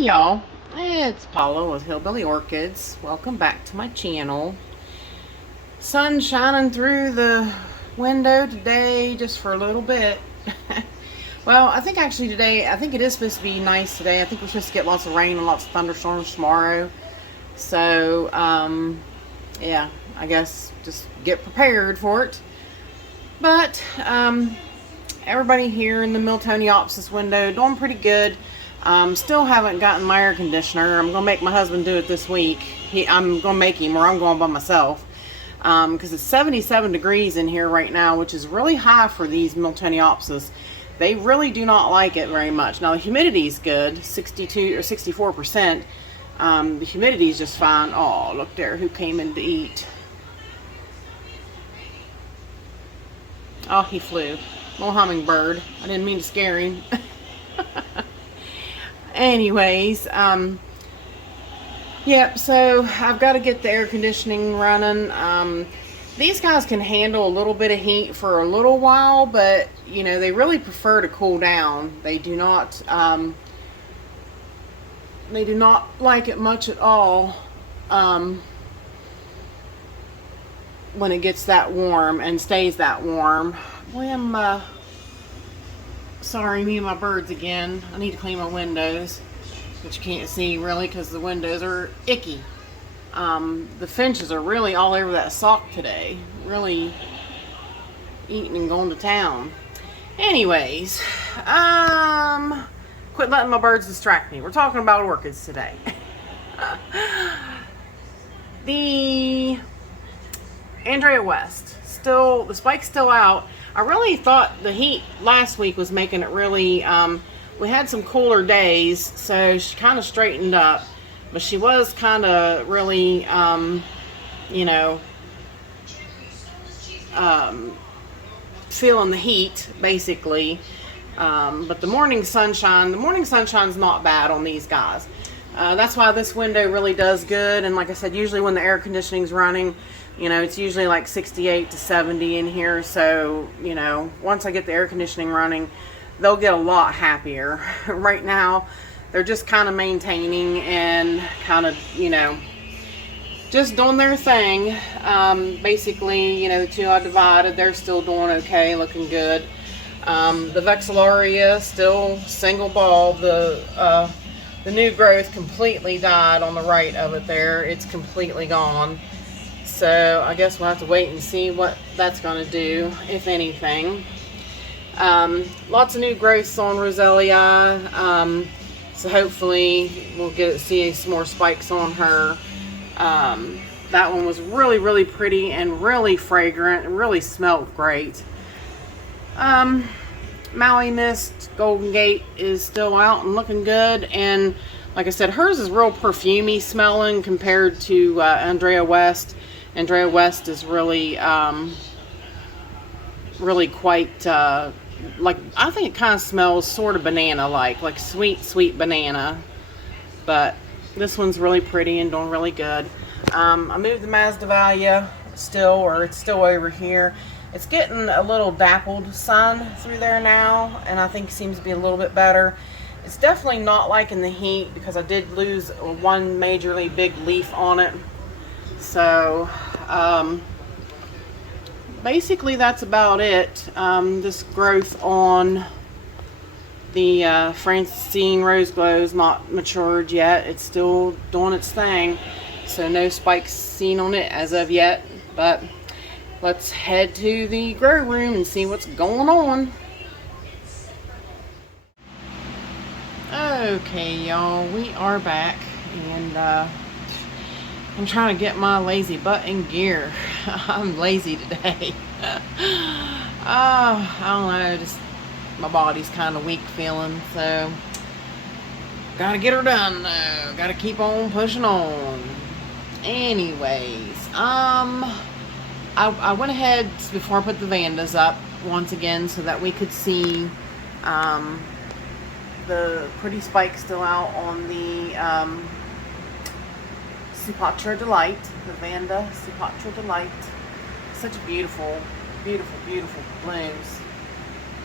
Hey y'all, it's Paula with Hillbilly Orchids. Welcome back to my channel. Sun shining through the window today just for a little bit. Well, I think actually today, I think it is supposed to be nice today. I think we're supposed to get lots of rain and lots of thunderstorms tomorrow. So, yeah, I guess just get prepared for it. But, everybody here in the Phalaenopsis window doing pretty good. Still haven't gotten my air conditioner. I'm gonna make my husband do it this week. I'm gonna make him, or I'm going by myself, because it's 77 degrees in here right now, which is really high for these Phalaenopsis. They really do not like it very much. Now the humidity is good, 62 or 64%. The humidity is just fine. Oh, look there, who came in to eat? Oh, he flew. Little hummingbird. I didn't mean to scare him. Anyways, yep, so I've got to get the air conditioning running. These guys can handle a little bit of heat for a little while, but, you know, they really prefer to cool down. They do not like it much at all, when it gets that warm and stays that warm. Boy, I'm, sorry, me and my birds again. I need to clean my windows, but you can't see really because the windows are icky. The finches are really all over that sock today, really eating and going to town. Anyways, quit letting my birds distract me. We're talking about orchids today. The Andrea West, still, the spike's still out. I really thought the heat last week was making it really, we had some cooler days, so she kind of straightened up, but she was kind of really, you know, feeling the heat, basically. But the morning sunshine's not bad on these guys. That's why this window really does good, and like I said, usually when the air conditioning's running, you know, it's usually like 68 to 70 in here. So, you know, once I get the air conditioning running, they'll get a lot happier. Right now, they're just kind of maintaining and kind of, you know, just doing their thing. Basically, you know, the two I divided, they're still doing okay, looking good. The Vexillaria still single ball. The new growth completely died on the right of it there. It's completely gone. So I guess we'll have to wait and see what that's going to do, if anything. Lots of new growths on Roselia. So hopefully we'll see some more spikes on her. That one was really, really pretty and really fragrant and really smelled great. Maui Mist Golden Gate is still out and looking good. And like I said, hers is real perfumey smelling compared to Andrea West. Andrea West is really, really quite, like, I think it kind of smells sort of banana-like sweet, sweet banana. But this one's really pretty and doing really good. I moved the Masdevallia still, or it's still over here. It's getting a little dappled sun through there now, and I think it seems to be a little bit better. It's definitely not liking the heat because I did lose one majorly big leaf on it. So, basically that's about it. This growth on the Francine Rose Glow is not matured yet. It's still doing its thing. So no spikes seen on it as of yet. But let's head to the grow room and see what's going on. Okay, y'all, we are back, and I'm trying to get my lazy butt in gear. I'm lazy today. I don't know, just my body's kind of weak feeling, so gotta get her done though. Gotta keep on pushing on. Anyways, I went ahead before I put the Vandas up once again so that we could see the pretty spikes still out on the Supatra Delight, the Vanda Supatra Delight. Such beautiful, beautiful, beautiful blooms.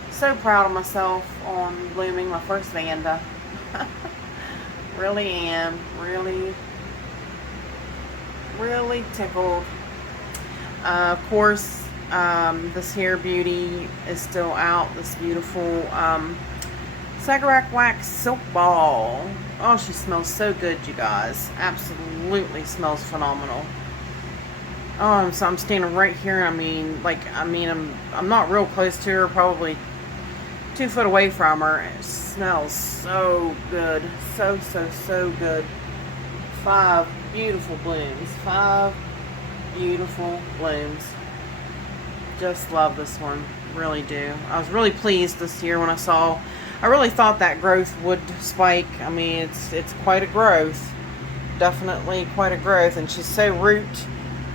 So proud of myself on blooming my first Vanda. Really am. Really tickled. Of course, this here beauty is still out. This beautiful Sagarac Wax Silk Ball. Oh, she smells so good, you guys. Absolutely smells phenomenal. Oh, so I'm standing right here. I'm not real close to her. Probably 2 foot away from her. It smells so good. So good. 5 beautiful blooms. 5 beautiful blooms. Just love this one. Really do. I was really pleased this year when I really thought that growth would spike. I mean, it's quite a growth. Definitely quite a growth. And she's so root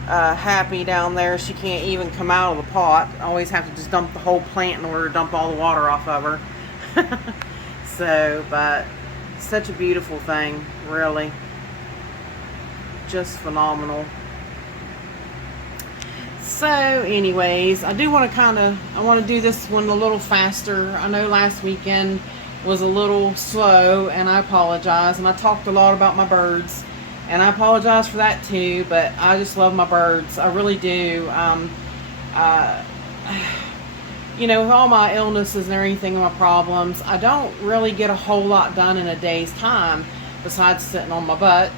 happy down there. She can't even come out of the pot. I always have to just dump the whole plant in order to dump all the water off of her. So, but such a beautiful thing, really. Just phenomenal. So anyways, I do want to I want to do this one a little faster. I know last weekend was a little slow, and I apologize. And I talked a lot about my birds, and I apologize for that too, but I just love my birds. I really do. You know, with all my illnesses and everything and my problems, I don't really get a whole lot done in a day's time besides sitting on my butt.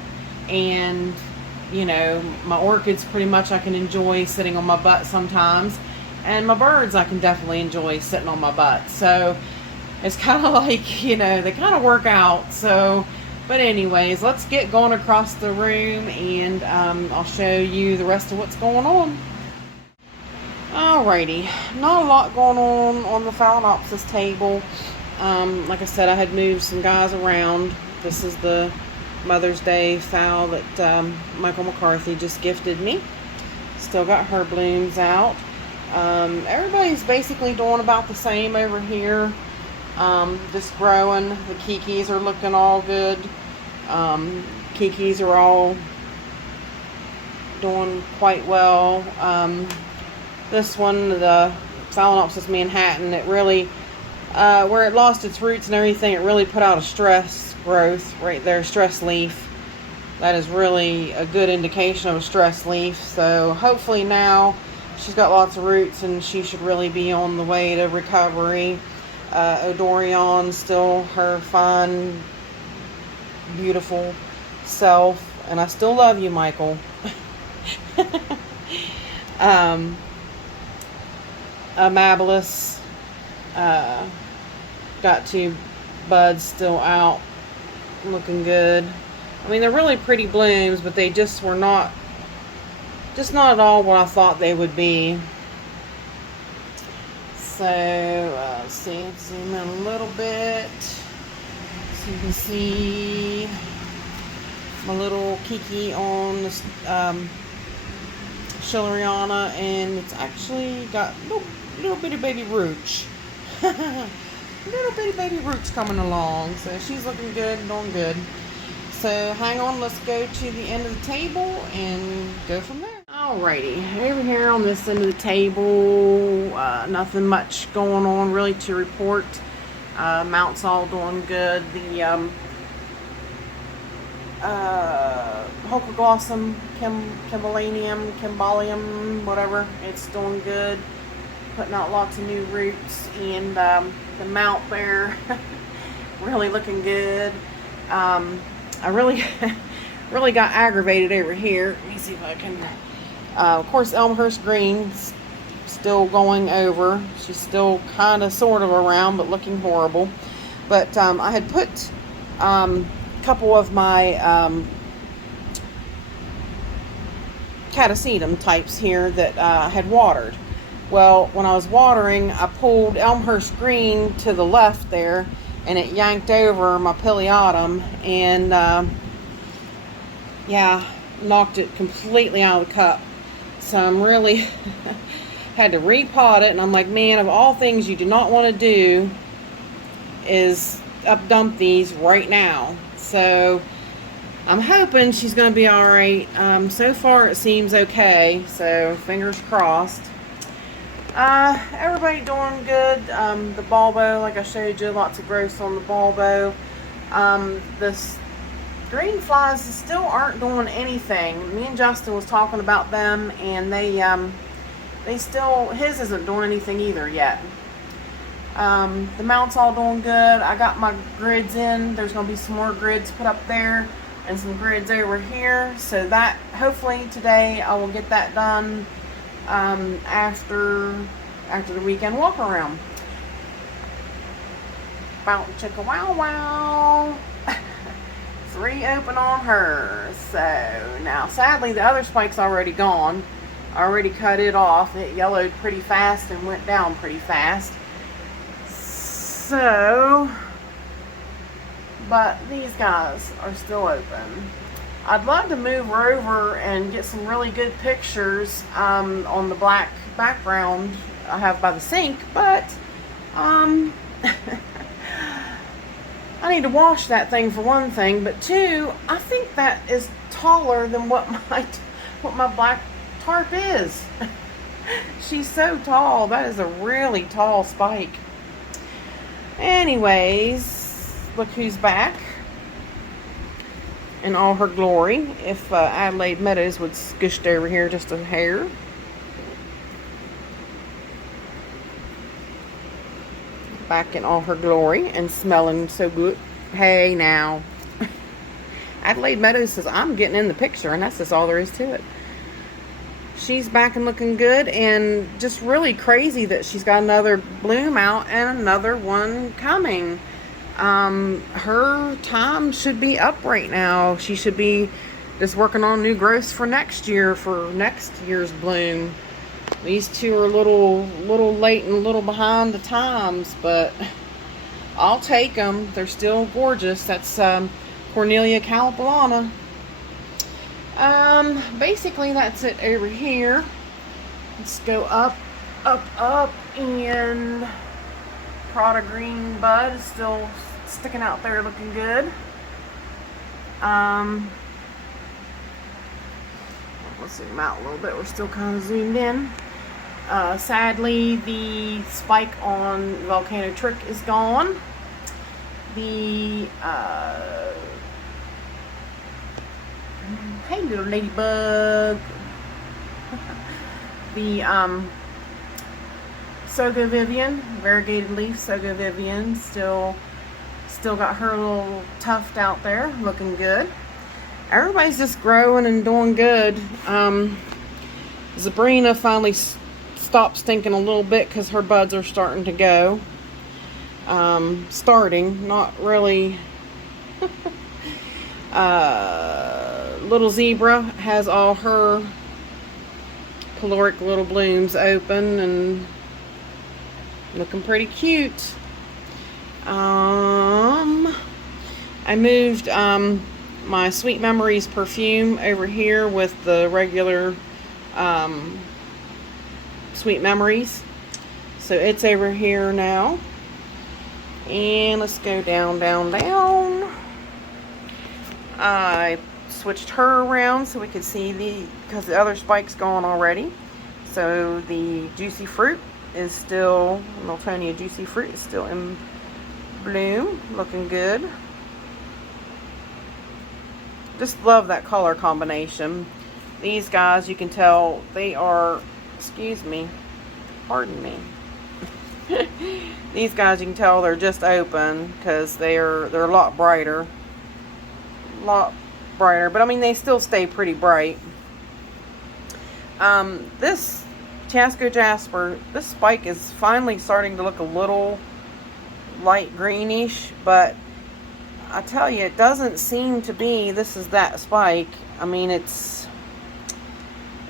And you know, my orchids pretty much I can enjoy sitting on my butt sometimes, and my birds I can definitely enjoy sitting on my butt. So it's kind of like, you know, they kind of work out. So, but anyways, let's get going across the room, and I'll show you the rest of what's going on. Alrighty, not a lot going on the Phalaenopsis table. Like I said, I had moved some guys around. This is the Mother's Day fowl that Michael McCarthy just gifted me. Still got her blooms out. Everybody's basically doing about the same over here. Just growing. The kikis are looking all good. Kikis are all doing quite well. This one, the Phalaenopsis Manhattan, it really, where it lost its roots and everything, it really put out a stress growth right there, stress leaf. That is really a good indication of a stress leaf. So hopefully now she's got lots of roots and she should really be on the way to recovery. Odorion, still her fun, beautiful self, and I still love you, Michael. Amabilis, got 2 buds still out, looking good. I mean, they're really pretty blooms, but they just were not at all what I thought they would be. So let's see, zoom in a little bit so you can see my little kiki on this Schilleriana, and it's actually got little bitty baby roots. Little bitty baby roots coming along. So she's looking good, doing good. So hang on, let's go to the end of the table and go from there. Alrighty, over here on this end of the table, nothing much going on really to report. Mount's all doing good. The Hocoglossum, Kimbalium, whatever, it's doing good. Putting out lots of new roots, and the Mount there really looking good. I really really got aggravated over here. Let me see if I can. Of course, Elmhurst Green's still going over. She's still kind of sort of around, but looking horrible. But I had put a couple of my Catasetum types here that I had watered. Well, when I was watering, I pulled Elmhurst Green to the left there, and it yanked over my Pileatum, and yeah, knocked it completely out of the cup. So I'm really had to repot it, and I'm like, man, of all things you do not want to do is up dump these right now. So I'm hoping she's going to be all right. So far it seems okay, so fingers crossed. Everybody doing good. The bulbo, like I showed you, lots of growth on the bulbo. This green flies still aren't doing anything. Me and Justin was talking about them, and they still, his isn't doing anything either yet. The mount's all doing good. I got my grids in. There's going to be some more grids put up there and some grids over here. So that, hopefully today I will get that done after the weekend walk around. Bow chicka wow wow. 3 open on her. So now sadly the other spike's already gone. I already cut it off. It yellowed pretty fast and went down pretty fast. So, but these guys are still open. I'd love to move her over and get some really good pictures on the black background I have by the sink, but I need to wash that thing for one thing, but two, I think that is taller than what my black tarp is. She's so tall. That is a really tall spike. Anyways, look who's back in all her glory. If Adelaide Meadows would scooshed over here just a hair. Back in all her glory and smelling so good. Hey now. Adelaide Meadows says, I'm getting in the picture, and that's just all there is to it. She's back and looking good, and just really crazy that she's got another bloom out and another one coming. Her time should be up right now. She should be just working on new growths for next year, for next year's bloom. These two are a little late and a little behind the times, but I'll take them. They're still gorgeous. That's Cornelia Calipolana. Basically that's it over here. Let's go up, and Prada Green Bud is still sticking out there looking good. Let's zoom out a little bit. We're still kind of zoomed in. Sadly, the spike on Volcano Trick is gone. The hey little ladybug. The Sogo Vivian, variegated leaf Sogo Vivian, still got her little tuft out there, looking good. Everybody's just growing and doing good. Sabrina finally stopped stinking a little bit because her buds are starting to go. Not really. Little Zebra has all her caloric little blooms open and looking pretty cute. I moved my Sweet Memories perfume over here with the regular Sweet Memories, so it's over here now. And let's go down. I switched her around so we could see because the other spike's gone already. So the Juicy Fruit is still, Miltonia Juicy Fruit is still in bloom, looking good. Just love that color combination. These guys, you can tell they are, pardon me. These guys, you can tell they're just open because they're a lot brighter. But I mean they still stay pretty bright. This Chasco Jasper, this spike is finally starting to look a little light greenish, but I tell you, it doesn't seem to be this is that spike. I mean, it's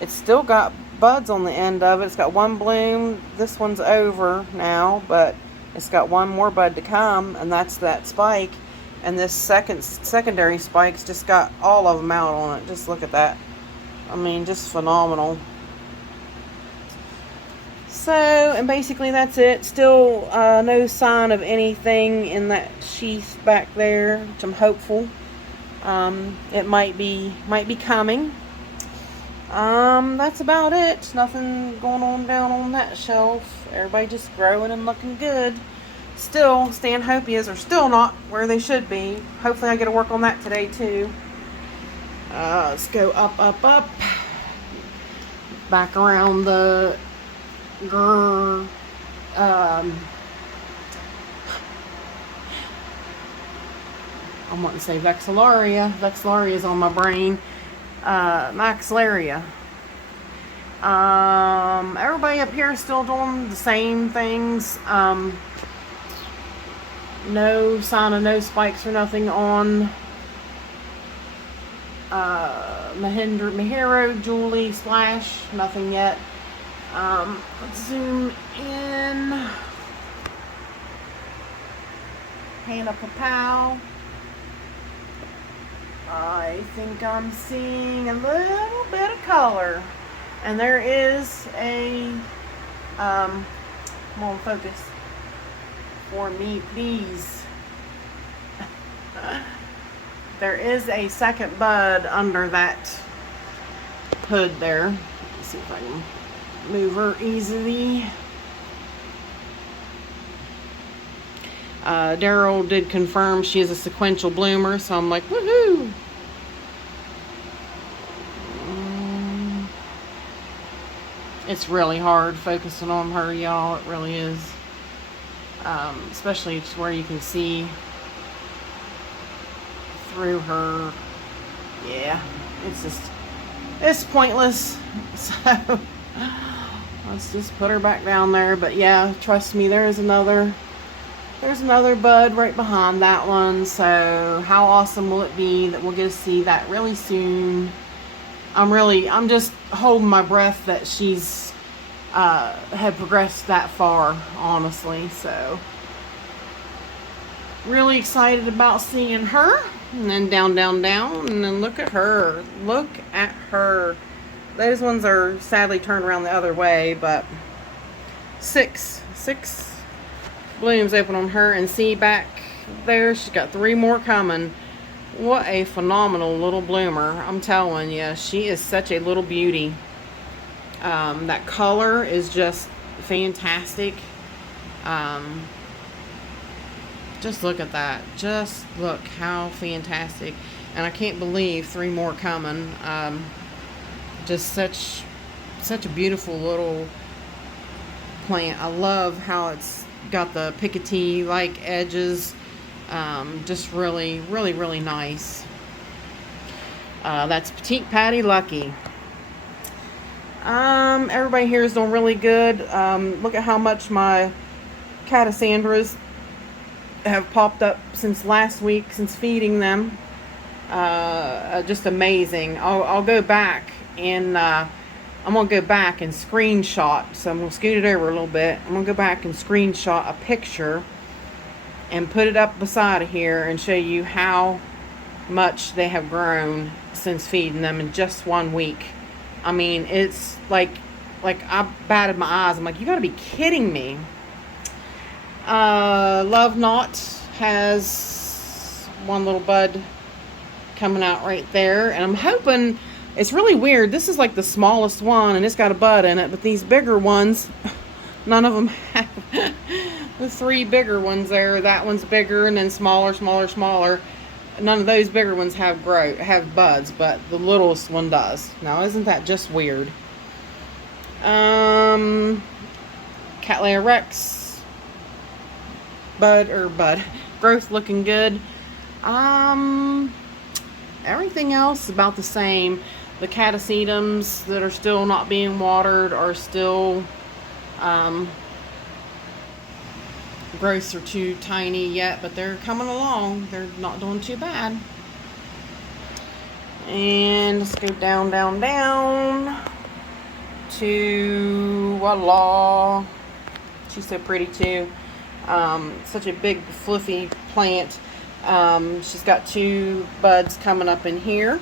still got buds on the end of it. It's got one bloom. This one's over now, but it's got one more bud to come, and that's that spike. And this secondary spike's just got all of them out on it. Just look at that. I mean, just phenomenal. So, and basically that's it. Still no sign of anything in that sheath back there, which I'm hopeful. It might be coming. That's about it. Nothing going on down on that shelf. Everybody just growing and looking good. still, Stanhopias are still not where they should be. Hopefully I get to work on that today too. Let's go up, up, up. Back around the I want to say Vexillaria. Vexillaria is on my brain. Maxillaria. Everybody up here is still doing the same things. No sign of no spikes or nothing on Mahiro, Julie, Splash. Nothing yet. Let's zoom in. Hannah Papow. I think I'm seeing a little bit of color. And there is a, come on, focus for me, please. There is a second bud under that hood there. Let's see if I can move her easily. Daryl did confirm she is a sequential bloomer, so I'm like, woohoo! It's really hard focusing on her, y'all. It really is. Especially to where you can see through her. Yeah, it's pointless. So let's just put her back down there. But yeah, trust me, there's another bud right behind that one. So how awesome will it be that we'll get to see that really soon? I'm just holding my breath that she's had progressed that far, honestly. So really excited about seeing her. And then down, and then look at her. Look at her. Those ones are sadly turned around the other way, but six blooms open on her. And see back there, she's got 3 more coming. What a phenomenal little bloomer. I'm telling you, she is such a little beauty. That color is just fantastic. Just look at that. Just look how fantastic. And I can't believe 3 more coming. Just such a beautiful little plant. I love how it's got the pickety like edges. Just really nice. That's Petite Patty Lucky. Everybody here is doing really good. Look at how much my Catacandras have popped up since last week, since feeding them. Just amazing. I'll go back and I'm gonna go back and screenshot. So I'm gonna scoot it over a little bit. I'm gonna go back and screenshot a picture and put it up beside of here and show you how much they have grown since feeding them in just 1 week. I mean, it's like I batted my eyes. I'm like, you gotta be kidding me. Love Knot has 1 little bud coming out right there, and I'm hoping, it's really weird, this is like the smallest one and it's got a bud in it, but these bigger ones, none of them have. The 3 bigger ones there, that one's bigger, and then smaller. None of those bigger ones have buds, but the littlest one does. Now, isn't that just weird? Cattleya Rex, bud growth looking good. Everything else about the same. The catasetums that are still not being watered are still growths are too tiny yet, but they're coming along. They're not doing too bad. And let's go down to Voila. She's so pretty too. Such a big fluffy plant. She's got 2 buds coming up in here,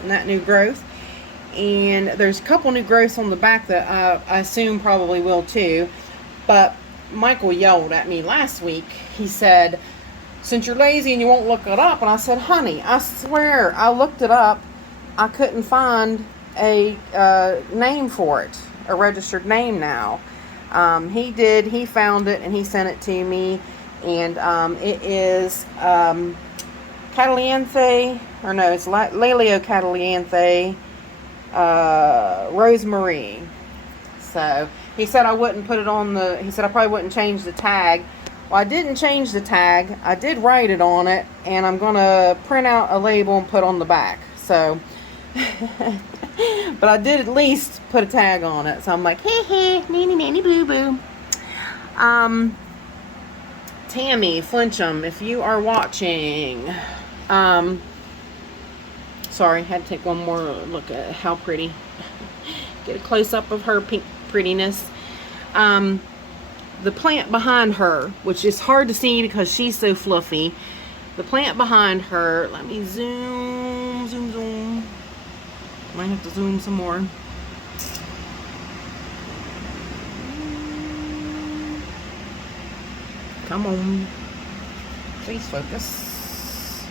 and that new growth. And there's a couple new growths on the back that I assume probably will too. But Michael yelled at me last week. He said, since you're lazy and you won't look it up. And I said, honey, I swear I looked it up. I couldn't find a name for it, a registered name now. He did. He found it and he sent it to me. And it is Catalanthe, or no, it's Laleo Catalanthe Rosemary. So he said I wouldn't put it on the, he said I probably wouldn't change the tag. Well, I didn't change the tag. I did write it on it, and I'm going to print out a label and put on the back. So, but I did at least put a tag on it. So I'm like, hee hee, nanny nanny boo boo. Tammy Flincham, if you are watching, sorry, had to take one more look at how pretty. Get a close-up of her pink prettiness. The plant behind her, which is hard to see because she's so fluffy. The plant behind her, let me zoom. Might have to zoom some more. Come on. Please focus.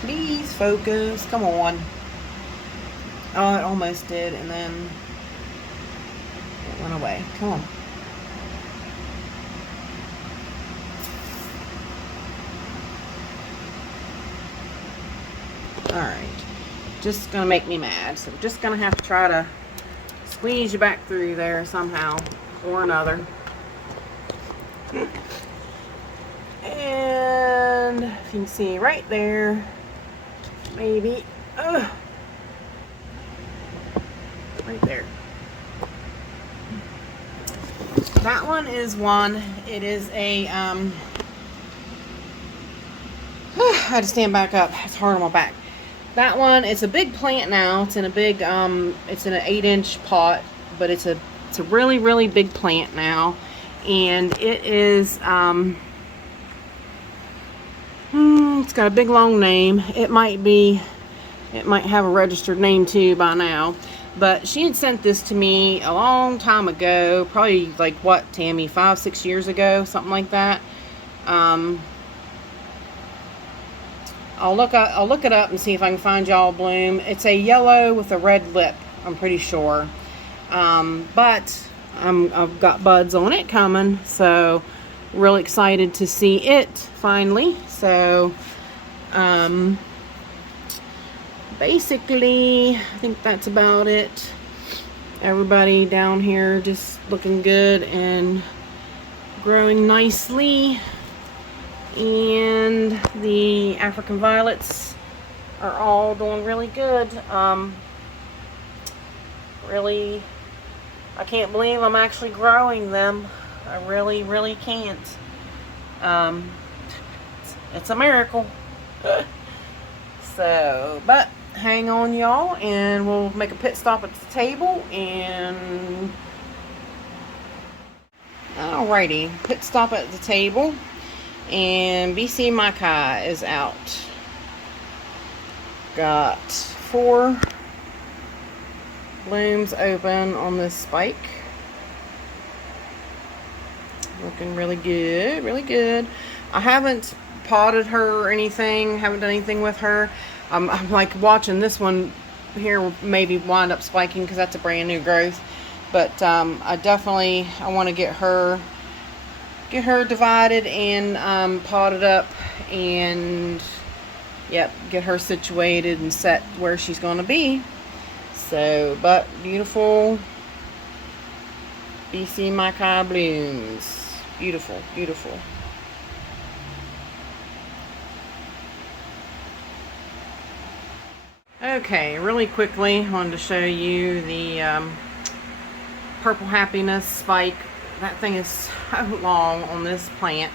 Please focus. Come on. Oh, it almost did, and then it went away. Come on. Alright. Just gonna make me mad. So I'm just gonna have to try to squeeze you back through there somehow or another. And if you can see right there, maybe. Right there. That one is one. It is a I had to stand back up. It's hard on my back. That one, it's a big plant now. It's in a big it's in an 8-inch pot, but it's a really, really big plant now. And it is it's got a big long name. It might have a registered name too by now. But she had sent this to me a long time ago, probably like what, Tammy, 5-6 years ago, something like that. I'll look it up and see if I can find y'all a bloom. It's a yellow with a red lip, I'm pretty sure. But I've got buds on it coming, so really excited to see it finally. So basically, I think that's about it. Everybody down here just looking good and growing nicely. And the African violets are all doing really good. Really, I can't believe I'm actually growing them. I really, really can't. It's a miracle. So, but hang on, y'all, and we'll make a pit stop at the table. And alrighty, pit stop at the table. And BC Maikai is out. Got 4 blooms open on this spike. Looking really good, really good. I haven't potted her or anything, haven't done anything with her. I'm like watching this one here maybe wind up spiking because that's a brand new growth. But I want to get her divided and potted up, and yep, get her situated and set where she's going to be. So, but beautiful BC Maikai blooms. Beautiful, beautiful. Okay, really quickly, I wanted to show you the Purple Happiness spike. That thing is so long on this plant,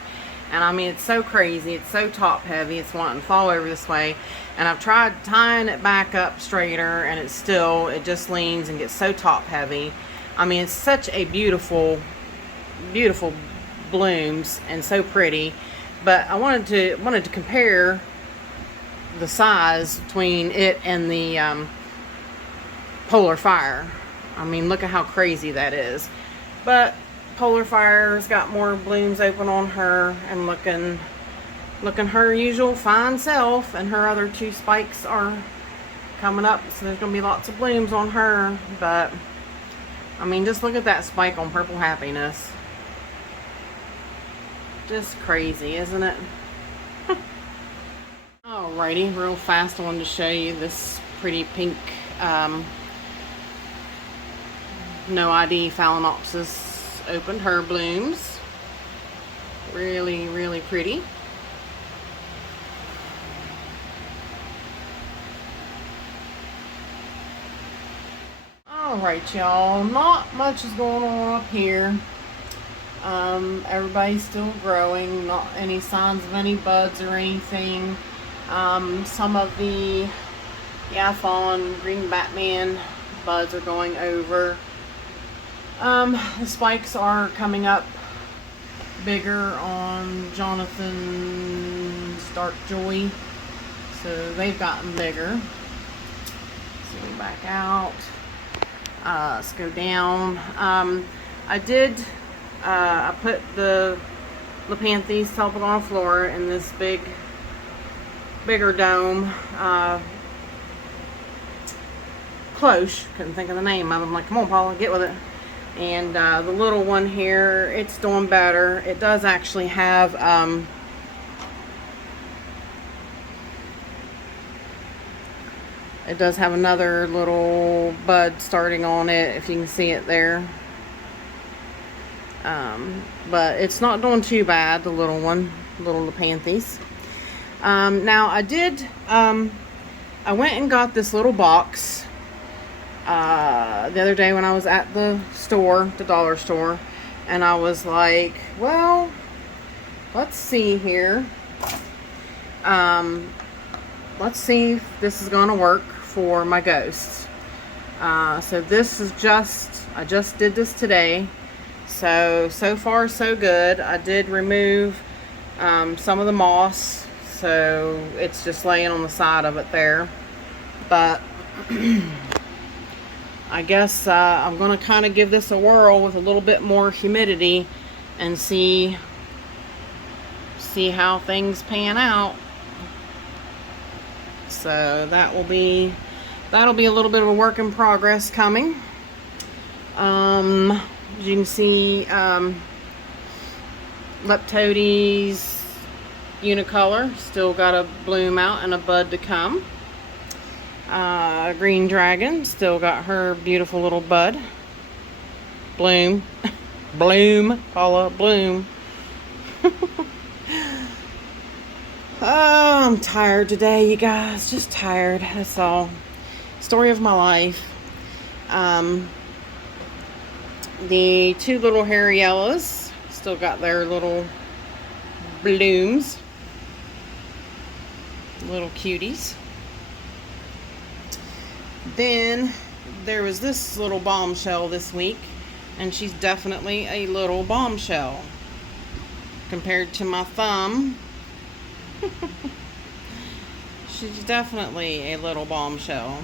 and I mean, it's so crazy. It's so top heavy. It's wanting to fall over this way, and I've tried tying it back up straighter, and it just leans and gets so top heavy. I mean, it's such a beautiful blooms and so pretty. But I wanted to compare the size between it and the Polar Fire. I mean, look at how crazy that is. But Polar Fire's got more blooms open on her, and looking her usual fine self, and her other 2 spikes are coming up, so there's gonna be lots of blooms on her. But I mean, just look at that spike on Purple Happiness. Just crazy, isn't it? Alrighty, real fast, I wanted to show you this pretty pink no ID Phalaenopsis opened her blooms. Really, really pretty. Alright, y'all, not much is going on up here. Everybody's still growing, not any signs of any buds or anything. Some of the Yathon Green Batman buds are going over. The spikes are coming up bigger on Jonathan's Dark Joy, so they've gotten bigger. So back out. Let's go down. I put the Lepanthes Telpagoniflora in this bigger dome. Cloche, couldn't think of the name of them. I'm like, come on, Paula, get with it. And the little one here, it's doing better. It does actually have another little bud starting on it, if you can see it there. But it's not doing too bad, the little one, little Lepanthes. Now I went and got this little box the other day when I was at the store, the dollar store, and I was like, well, let's see here. Let's see if this is gonna work for my ghosts. So this is I just did this today. So far so good. I did remove some of the moss, so it's just laying on the side of it there. But I guess I'm going to kind of give this a whirl with a little bit more humidity and see how things pan out. So that'll be a little bit of a work in progress coming. As you can see, Leptodes unicolor still got a bloom out and a bud to come. Green Dragon still got her beautiful little bud. Bloom. Bloom. Paula, bloom. Oh, I'm tired today, you guys. Just tired. That's all. Story of my life. The two little Harryellas still got their little blooms. Little cuties. Then there was this little bombshell this week, and she's definitely a little bombshell compared to my thumb. She's definitely a little bombshell.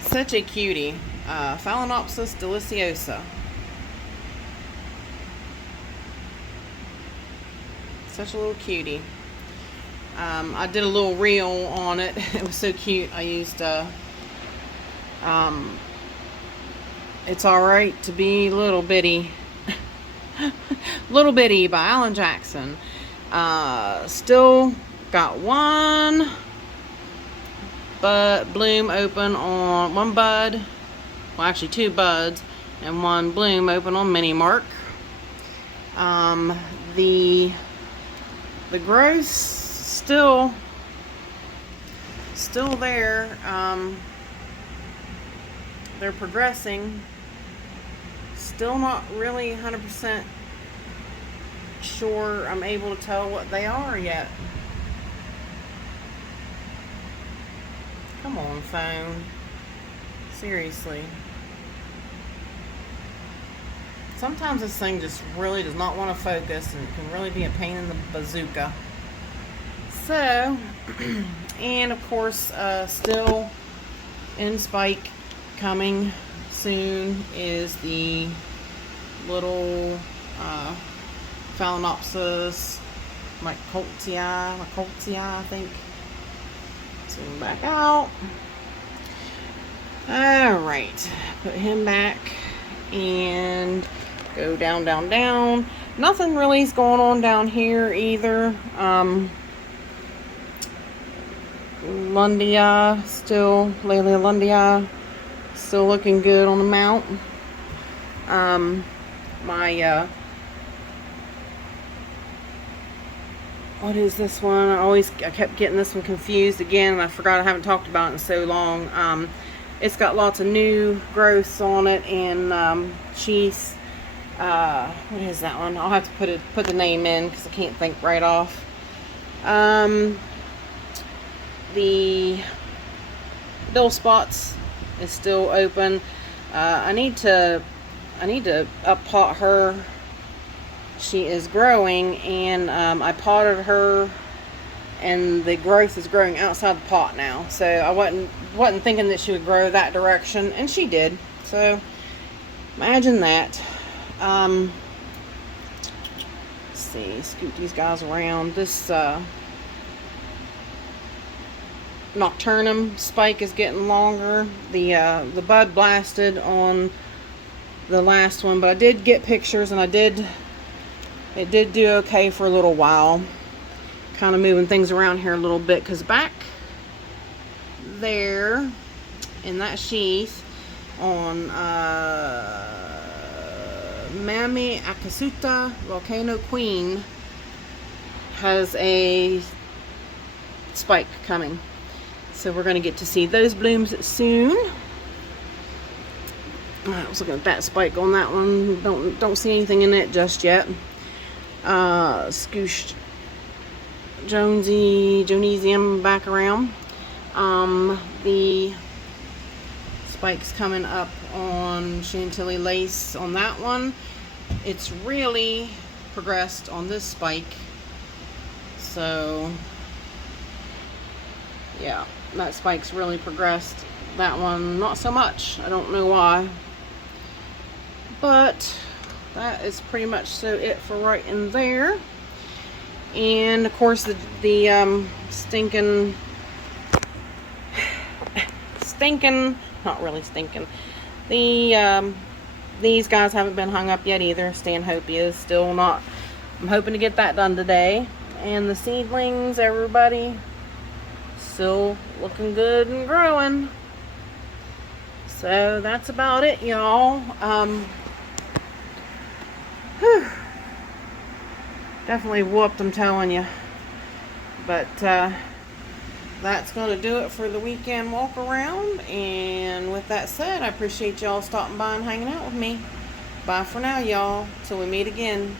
Such a cutie. Phalaenopsis deliciosa. Such a little cutie. I did a little reel on it. It was so cute. I used It's Alright to Be Little Bitty. Little Bitty by Alan Jackson. Still got one bloom open on one bud. Well, actually two buds and one bloom open on Mini Mark. The growth's still there. They're progressing. Still not really 100% sure I'm able to tell what they are yet. Come on, phone. Seriously. Sometimes this thing just really does not want to focus, and it can really be a pain in the bazooka. So, and of course, still in spike coming soon is the little Phalaenopsis Mycoltia, I think. Zoom back out. Alright, put him back and go down, down, down. Nothing really is going on down here either. Lundia still, Laelia Lundia, still looking good on the mount. What is this one? I kept getting this one confused again, and I forgot I haven't talked about it in so long. It's got lots of new growths on it, and she's what is that one? I'll have to put the name in because I can't think right off. The bill spots is still open. I need to up pot her. She is growing, and I potted her, and the growth is growing outside the pot now. So I wasn't thinking that she would grow that direction, and she did. So imagine that. Let's see, scoot these guys around. This nocturnum spike is getting longer. The bud blasted on the last one, but I did get pictures, and it did do okay for a little while. Kind of moving things around here a little bit, because back there in that sheath on Mami Akasuta Volcano Queen has a spike coming. So we're going to get to see those blooms soon. I was looking at that spike on that one. Don't see anything in it just yet. Scooshed Jonesium back around. The spikes coming up on Chantilly Lace on that one. It's really progressed on this spike. So yeah, that spike's really progressed. That one not so much. I don't know why. But that is pretty much so it for right in there. And of course the stinking, not really stinking. These guys haven't been hung up yet either. Stanhopeas still not. I'm hoping to get that done today. And the seedlings, everybody, still looking good and growing. So that's about it, y'all. Definitely whooped, I'm telling you. But that's going to do it for the weekend walk around. And with that said, I appreciate y'all stopping by and hanging out with me. Bye for now, y'all. Till we meet again.